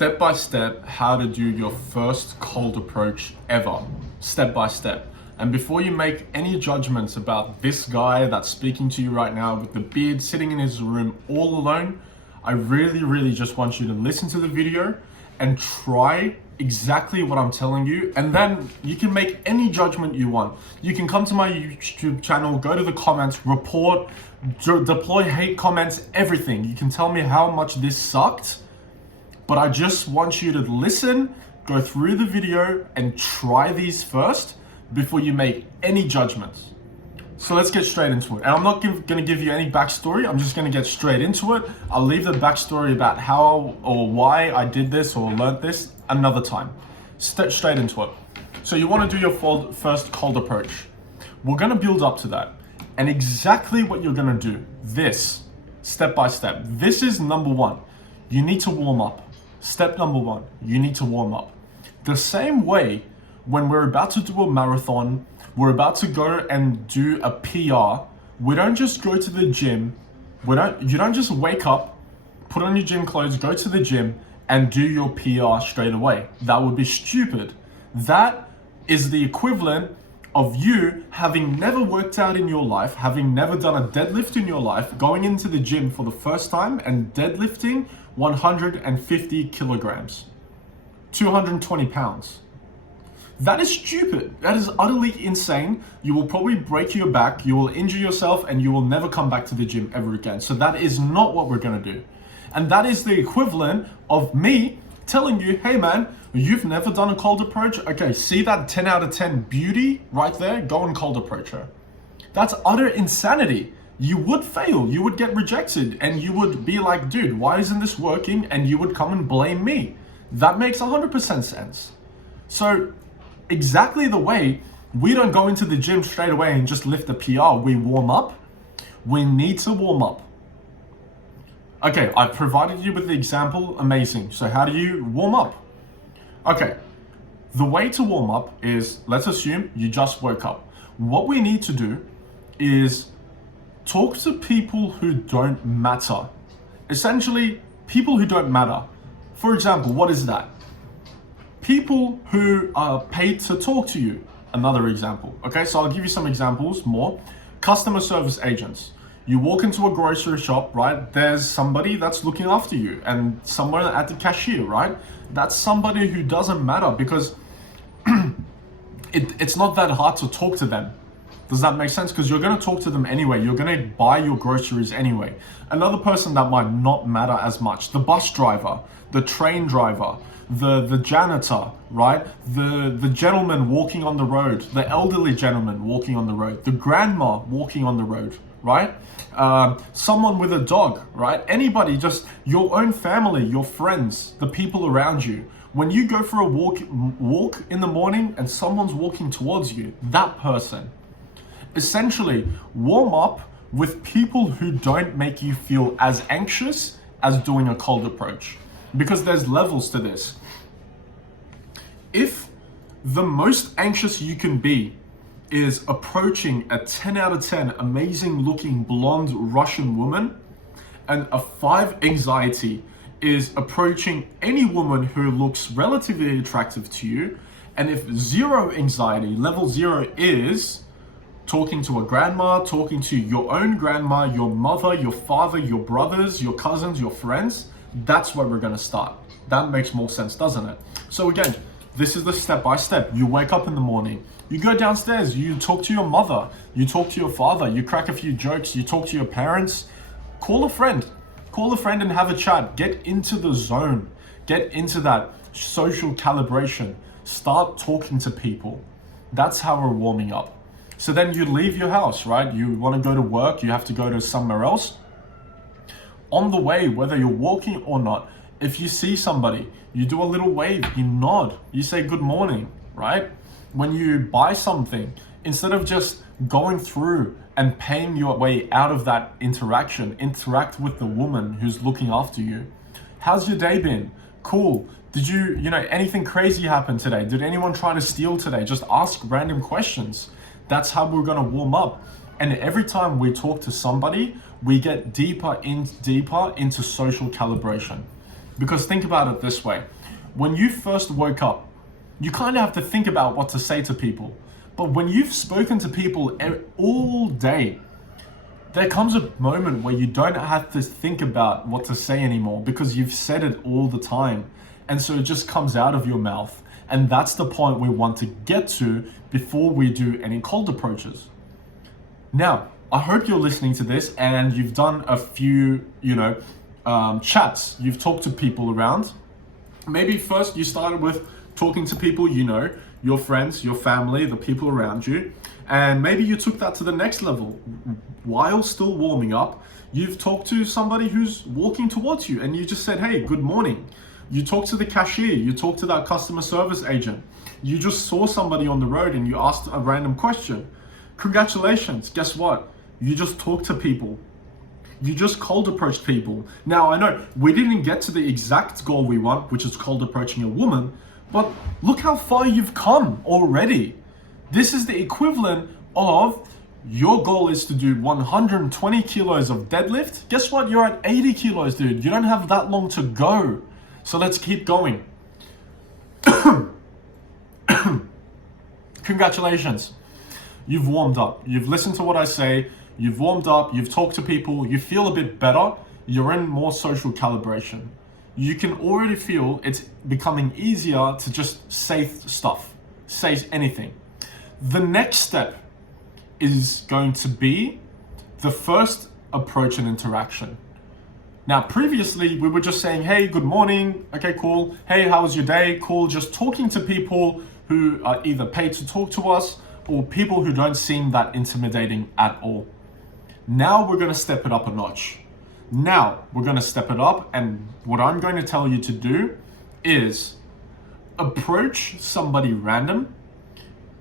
step by step how to do your first cold approach ever, step by step. And before you make any judgments about this guy that's speaking to you right now with the beard sitting in his room all alone, I really just want you to listen to the video and try exactly what I'm telling you, and then you can make any judgment you want. You can come to my YouTube channel, go to the comments, report, deploy hate comments, everything. You can tell me how much this sucked, but I just want you to listen, go through the video and try these first before you make any judgments. So let's get straight into it. And I'm not going to give you any backstory. I'm just going to get straight into it. I'll leave the backstory about how or why I did this or learned this another time. Step straight into it. So you want to do your first cold approach. We're going to build up to that. And exactly what you're going to do, this, step by step. This is number one. You need to warm up. Step number one, you need to warm up. The same way when we're about to do a marathon, we're about to go and do a PR, we don't just go to the gym, you don't just wake up, put on your gym clothes, go to the gym and do your PR straight away. That would be stupid. That is the equivalent of you having never worked out in your life, having never done a deadlift in your life, going into the gym for the first time and deadlifting 150 kilograms, 220 pounds. That is stupid. That is utterly insane. You will probably break your back, you will injure yourself, and you will never come back to the gym ever again. So that is not what we're gonna do. And that is the equivalent of me telling you, hey man, you've never done a cold approach? Okay, see that 10 out of 10 beauty right there? Go and cold approach her. That's utter insanity. You would fail, you would get rejected, and you would be like, dude, why isn't this working? And you would come and blame me. That makes 100% sense. So exactly the way we don't go into the gym straight away and just lift the PR, we warm up. We need to warm up. Okay, I've provided you with the example, amazing. So how do you warm up? Okay, the way to warm up is, let's assume you just woke up. What we need to do is talk to people who don't matter. Essentially, people who don't matter. For example, what is that? People who are paid to talk to you. Another example. Okay, so I'll give you some examples more. Customer service agents. You walk into a grocery shop, right? There's somebody that's looking after you, and someone at the cashier, right? That's somebody who doesn't matter because it's not that hard to talk to them. Does that make sense? Because you're going to talk to them anyway. You're going to buy your groceries anyway. Another person that might not matter as much, the bus driver, the train driver, the janitor, right? The gentleman walking on the road, the elderly gentleman walking on the road, the grandma walking on the road, right? Someone with a dog, right? Anybody, just your own family, your friends, the people around you. When you go for a walk in the morning and someone's walking towards you, that person. Essentially, warm up with people who don't make you feel as anxious as doing a cold approach. Because there's levels to this. If the most anxious you can be is approaching a 10 out of 10 amazing looking blonde Russian woman, and a 5 anxiety is approaching any woman who looks relatively attractive to you, and if 0 anxiety, level 0 is talking to a grandma, talking to your own grandma, your mother, your father, your brothers, your cousins, your friends, that's where we're gonna start. That makes more sense, doesn't it? So again, this is the step by step. You wake up in the morning, you go downstairs, you talk to your mother, you talk to your father, you crack a few jokes, you talk to your parents, call a friend and have a chat. Get into the zone, get into that social calibration, start talking to people. That's how we're warming up. So then you leave your house, right? You want to go to work, you have to go to somewhere else. On the way, whether you're walking or not, if you see somebody, you do a little wave, you nod, you say good morning, right? When you buy something, instead of just going through and paying your way out of that interaction, interact with the woman who's looking after you. How's your day been? Cool. Did anything crazy happen today? Did anyone try to steal today? Just ask random questions. That's how we're gonna warm up. And every time we talk to somebody, we get deeper into social calibration. Because think about it this way. When you first woke up, you kind of have to think about what to say to people. But when you've spoken to people all day, there comes a moment where you don't have to think about what to say anymore because you've said it all the time. And so it just comes out of your mouth. And that's the point we want to get to before we do any cold approaches. Now, I hope you're listening to this and you've done a few, chats. You've talked to people around. Maybe first you started with talking to people you know, your friends, your family, the people around you. And maybe you took that to the next level. While still warming up, you've talked to somebody who's walking towards you and you just said, hey, good morning. You talked to the cashier, you talked to that customer service agent. You just saw somebody on the road and you asked a random question. Congratulations, guess what? You just talked to people. You just cold approached people. Now, I know we didn't get to the exact goal we want, which is cold approaching a woman, but look how far you've come already. This is the equivalent of your goal is to do 120 kilos of deadlift. Guess what? You're at 80 kilos, dude. You don't have that long to go. So let's keep going. Congratulations. You've warmed up. You've listened to what I say. You've warmed up. You've talked to people. You feel a bit better. You're in more social calibration. You can already feel it's becoming easier to just say stuff, say anything. The next step is going to be the first approach and interaction. Now, previously, we were just saying, hey, good morning. Okay, cool. Hey, how was your day? Cool. Just talking to people who are either paid to talk to us or people who don't seem that intimidating at all. Now we're going to step it up a notch. Now we're going to step it up. And what I'm going to tell you to do is approach somebody random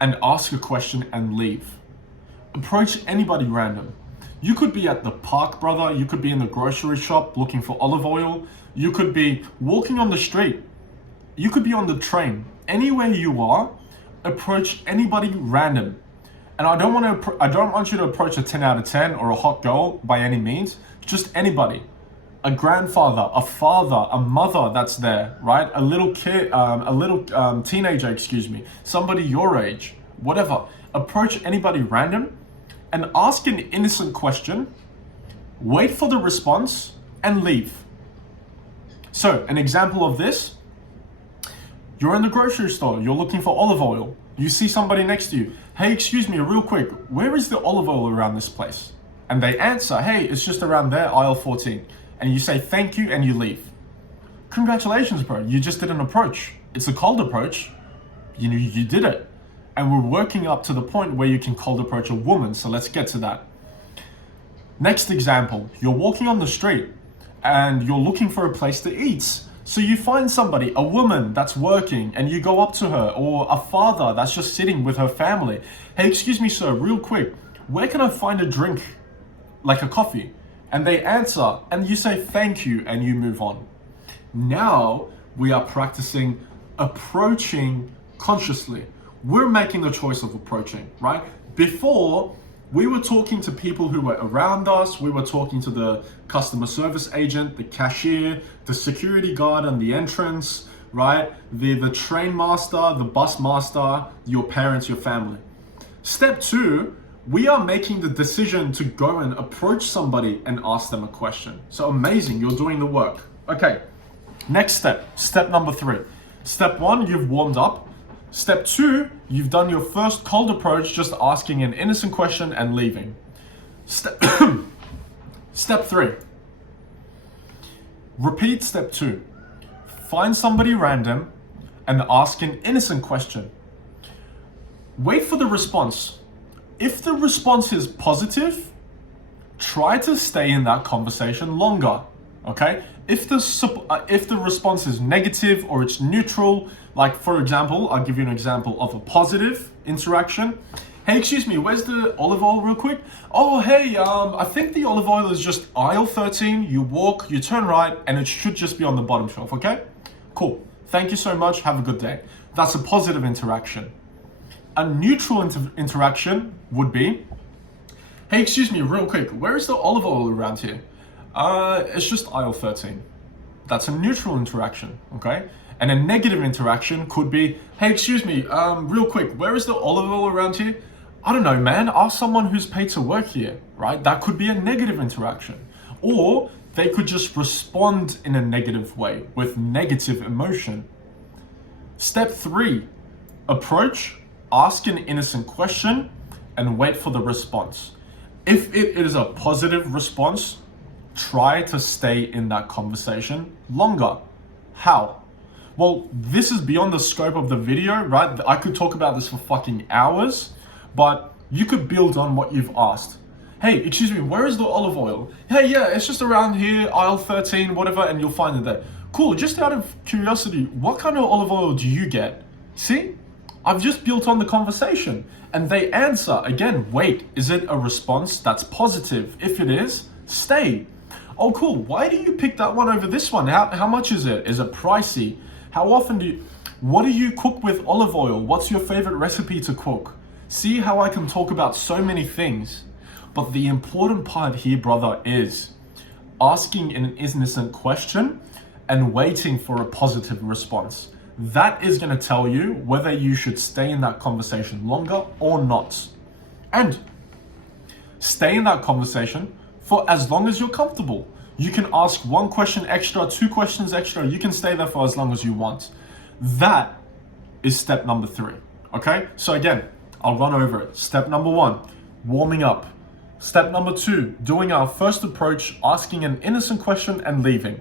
and ask a question and leave. Approach anybody random. You could be at the park, brother. You could be in the grocery shop looking for olive oil. You could be walking on the street. You could be on the train. Anywhere you are, approach anybody random. And I don't want you to approach a 10 out of 10 or a hot girl by any means. Just anybody. A grandfather, a father, a mother that's there, right? A little kid, teenager, somebody your age, whatever. Approach anybody random and ask an innocent question, wait for the response, and leave. So, an example of this, you're in the grocery store, you're looking for olive oil. You see somebody next to you. Hey, excuse me, real quick, where is the olive oil around this place? And they answer, hey, it's just around there, aisle 14. And you say thank you and you leave. Congratulations, bro, you just did an approach. It's a cold approach. You did it. And we're working up to the point where you can cold approach a woman, so let's get to that. Next example, you're walking on the street and you're looking for a place to eat. So you find somebody, a woman that's working, and you go up to her, or a father that's just sitting with her family. Hey, excuse me, sir, real quick, where can I find a drink, like a coffee? And they answer, and you say thank you, and you move on. Now we are practicing approaching consciously. We're making the choice of approaching, right? Before, we were talking to people who were around us. We were talking to the customer service agent, the cashier, the security guard on the entrance, right? The train master, the bus master, your parents, your family. Step 2, we are making the decision to go and approach somebody and ask them a question. So amazing, you're doing the work. Okay, next step number 3. Step 1, you've warmed up. Step 2, you've done your first cold approach, just asking an innocent question and leaving. Step 3, repeat step 2. Find somebody random and ask an innocent question. Wait for the response. If the response is positive, try to stay in that conversation longer, okay? If the response is negative or it's neutral, like for example, I'll give you an example of a positive interaction. Hey, excuse me, where's the olive oil real quick? Oh, hey, I think the olive oil is just aisle 13. You walk, you turn right, and it should just be on the bottom shelf, okay? Cool. Thank you so much. Have a good day. That's a positive interaction. A neutral interaction would be, hey, excuse me, real quick, where is the olive oil around here? It's just aisle 13. That's a neutral interaction, okay? And a negative interaction could be, hey, excuse me, real quick, where is the olive oil around here? I don't know, man, ask someone who's paid to work here, right? That could be a negative interaction. Or they could just respond in a negative way with negative emotion. Step 3, approach, ask an innocent question, and wait for the response. If it is a positive response, try to stay in that conversation longer. How? Well, this is beyond the scope of the video, right? I could talk about this for fucking hours, but you could build on what you've asked. Hey, excuse me, where is the olive oil? Hey, yeah, it's just around here, aisle 13, whatever, and you'll find it there. Cool, just out of curiosity, what kind of olive oil do you get? See, I've just built on the conversation. And they answer, again, wait, is it a response that's positive? If it is, stay. Oh, cool, why do you pick that one over this one? How much is it? Is it pricey? How often what do you cook with olive oil? What's your favorite recipe to cook? See how I can talk about so many things. But the important part here, brother, is asking an innocent question and waiting for a positive response. That is going to tell you whether you should stay in that conversation longer or not. And stay in that conversation for as long as you're comfortable. You can ask 1 question extra, 2 questions extra. You can stay there for as long as you want. That is step number 3. Okay? So again, I'll run over it. Step number 1, warming up. Step number 2, doing our first approach, asking an innocent question and leaving.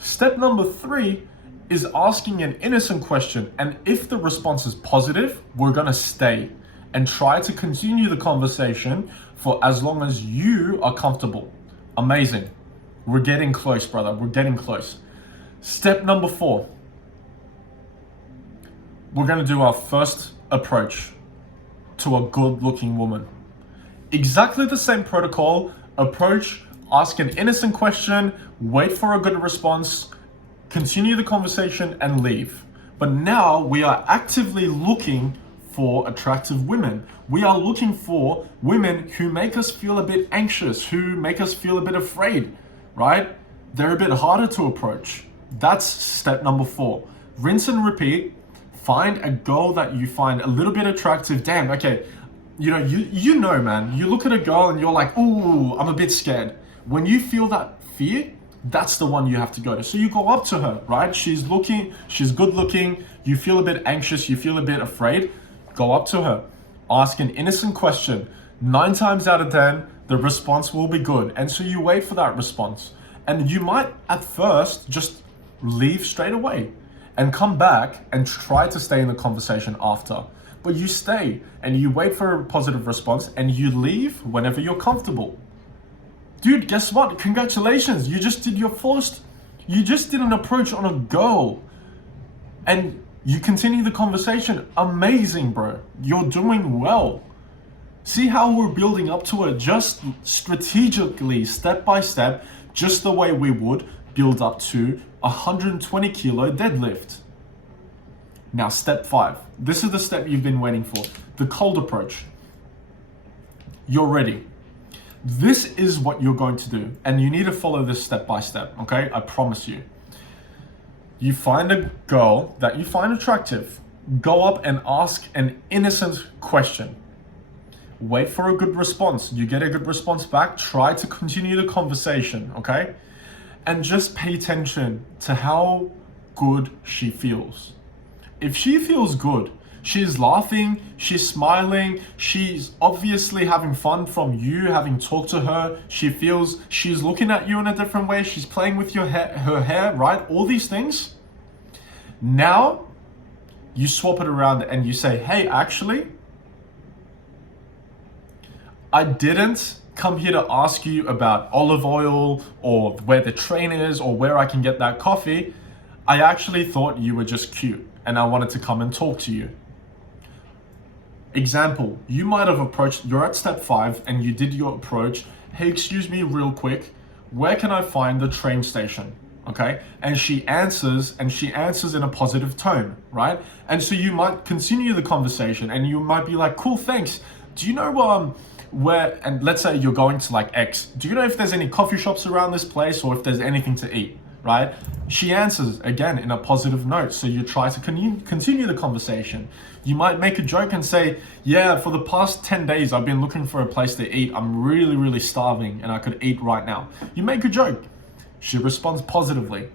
Step number 3 is asking an innocent question, and if the response is positive, we're gonna stay and try to continue the conversation for as long as you are comfortable. Amazing. We're getting close, brother. We're getting close. Step number 4, we're gonna do our first approach to a good-looking woman. Exactly the same protocol. Approach, ask an innocent question, wait for a good response, continue the conversation and leave. But now we are actively looking for attractive women. We are looking for women who make us feel a bit anxious, who make us feel a bit afraid, right? They're a bit harder to approach. That's step number 4. Rinse and repeat. Find a girl that you find a little bit attractive. Damn, okay. You know, man, you look at a girl and you're like, ooh, I'm a bit scared. When you feel that fear, that's the one you have to go to. So you go up to her, right? She's good looking, you feel a bit anxious, you feel a bit afraid, go up to her, ask an innocent question. 9 times out of 10, the response will be good. And so you wait for that response. And you might at first just leave straight away and come back and try to stay in the conversation after. But you stay and you wait for a positive response and you leave whenever you're comfortable. Dude, guess what? Congratulations. You just did an approach on a girl and you continue the conversation. Amazing, bro. You're doing well. See how we're building up to it just strategically, step by step, just the way we would build up to a 120 kilo deadlift. Now, step 5. This is the step you've been waiting for. The cold approach. You're ready. This is what you're going to do. And you need to follow this step by step, okay? I promise you. You find a girl that you find attractive. Go up and ask an innocent question. Wait for a good response. You get a good response back. Try to continue the conversation, okay? And just pay attention to how good she feels. If she feels good, she's laughing, she's smiling, she's obviously having fun from you having talked to her, she feels she's looking at you in a different way, she's playing with her hair, right? All these things. Now, you swap it around and you say, hey, actually, I didn't come here to ask you about olive oil or where the train is or where I can get that coffee. I actually thought you were just cute and I wanted to come and talk to you. Example, you might have approached, you're at step 5 and you did your approach. Hey, excuse me real quick, where can I find the train station? Okay, and she answers in a positive tone, right? And so you might continue the conversation and you might be like, cool, thanks. Do you know where, and let's say you're going to like X, do you know if there's any coffee shops around this place or if there's anything to eat, right? She answers again in a positive note. So you try to continue the conversation. You might make a joke and say, yeah, for the past 10 days, I've been looking for a place to eat. I'm really, really starving and I could eat right now. You make a joke. She responds positively.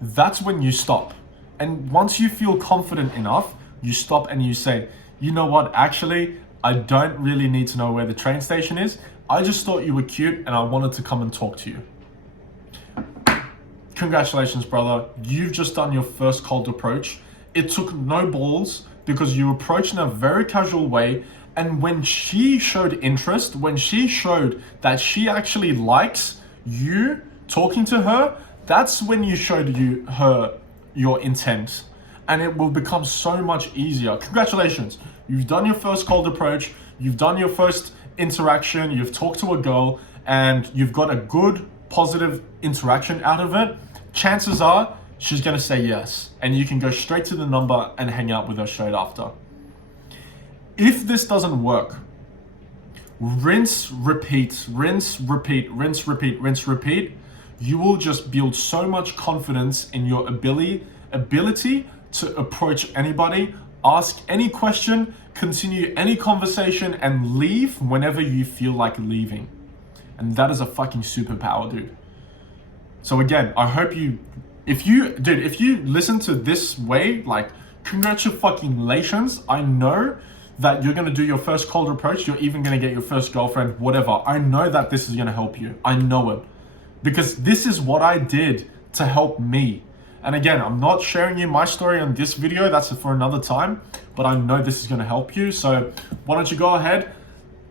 That's when you stop. And once you feel confident enough, you stop and you say, you know what, actually, I don't really need to know where the train station is. I just thought you were cute and I wanted to come and talk to you. Congratulations, brother. You've just done your first cold approach. It took no balls because you approached in a very casual way. And when she showed interest, when she showed that she actually likes you talking to her, that's when you showed her your intent. And it will become so much easier. Congratulations. You've done your first cold approach. You've done your first interaction. You've talked to a girl and you've got a good, positive interaction out of it. Chances are she's going to say yes. And you can go straight to the number and hang out with her straight after. If this doesn't work, rinse, repeat, rinse, repeat, rinse, repeat, rinse, repeat. You will just build so much confidence in your ability to approach anybody, ask any question, continue any conversation, and leave whenever you feel like leaving. And that is a fucking superpower, dude. So again, I hope if you listen to this way, like, congratulations. I know that you're gonna do your first cold approach. You're even gonna get your first girlfriend, whatever. I know that this is gonna help you. I know it. Because this is what I did to help me. And again, I'm not sharing you my story on this video, that's for another time, but I know this is gonna help you. So why don't you go ahead,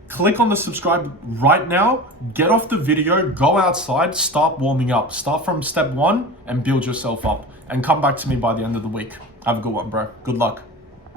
click on the subscribe right now, get off the video, go outside, start warming up. Start from step 1 and build yourself up. And come back to me by the end of the week. Have a good one, bro. Good luck.